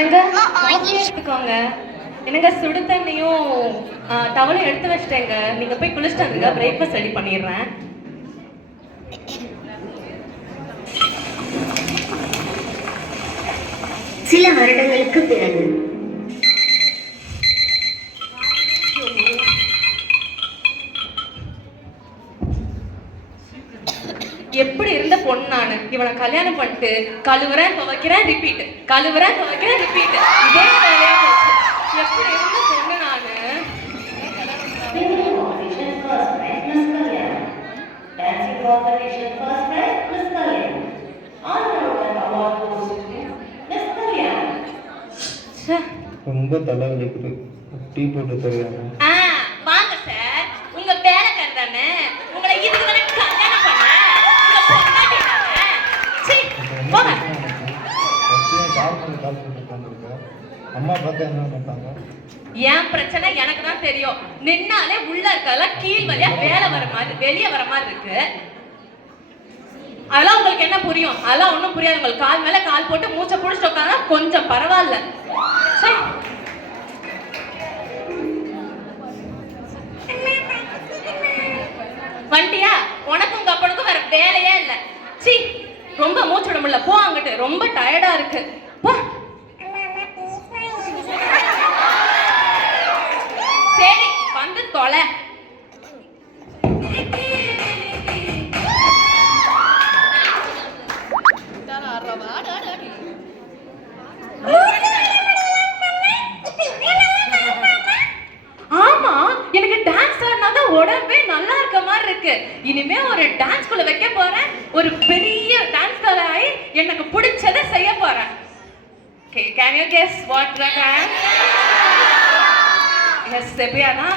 என்னங்க எடுத்துக்கோங்க. என்னங்க சுடு தண்ணியும் டவலும் எடுத்து வச்சிட்டேங்க. நீங்க போய் குளிச்சுட்டு வந்துங்க. பிரேக்ஃபாஸ்ட் ரெடி பண்ணிடுறேன். சில வருடங்களுக்கு பிறகு எப்படி இருந்த பொண்ணு நானு. இவனை கல்யாணம் பண்ணிட்டு கழுவுறேன் துவைக்கிறேன் ரிப்பீட், கழுவுறேன் துவைக்கிறேன் ரிப்பீட், இதே வேலையா போச்சு. எப்படி இருந்த பொண்ணு நானு. ரொம்ப தலைவலிக்குது. டீ போட்டு தருவாங்க. வாங்க சார், உங்க வேலைக்காரர் தானே. உங்களை இதுக்கு தானே கல்யாணம் பண்ண. அம்மா பார்த்தா என்ன பண்ணாங்க? என் பிரச்சனை எனக்கு தான் தெரியும். நின்னாலே உள்ள இருக்கெல்லாம் கீழ் வழியா வேலை வர மாதிரி வெளியே வர மாதிரி இருக்கு. அதெல்லாம் உங்களுக்கு என்ன புரியும்? அதெல்லாம் ஒண்ணும் புரியாது. உங்களுக்கு கால் மேல கால் போட்டு மூச்சை புடிச்சிட்டு உட்காந்தா கொஞ்சம் பரவாயில்ல. வண்டியா உனக்கு உங்க அப்பனுக்கும் வேற வேலையே இல்ல. சி ரொம்ப மூச்சு விட முடியல. போ அங்கிட்டு, ரொம்ப டயர்டா இருக்கு. போ. சரி வந்து தொலை. ஆமா, எனக்கு டான்ஸ் ஆடினாதான் உடம்பே நல்லா இருக்க மாதிரி இருக்கு. இனிமே ஒரு டான்ஸ் ஸ்கூல்ல வைக்க போறேன். ஒரு பெரிய டான்ஸ் ஆகி எனக்கு பிடிச்சதை செய்ய போறேன். Okay, can you guess what the dance? Yes, Sepiana.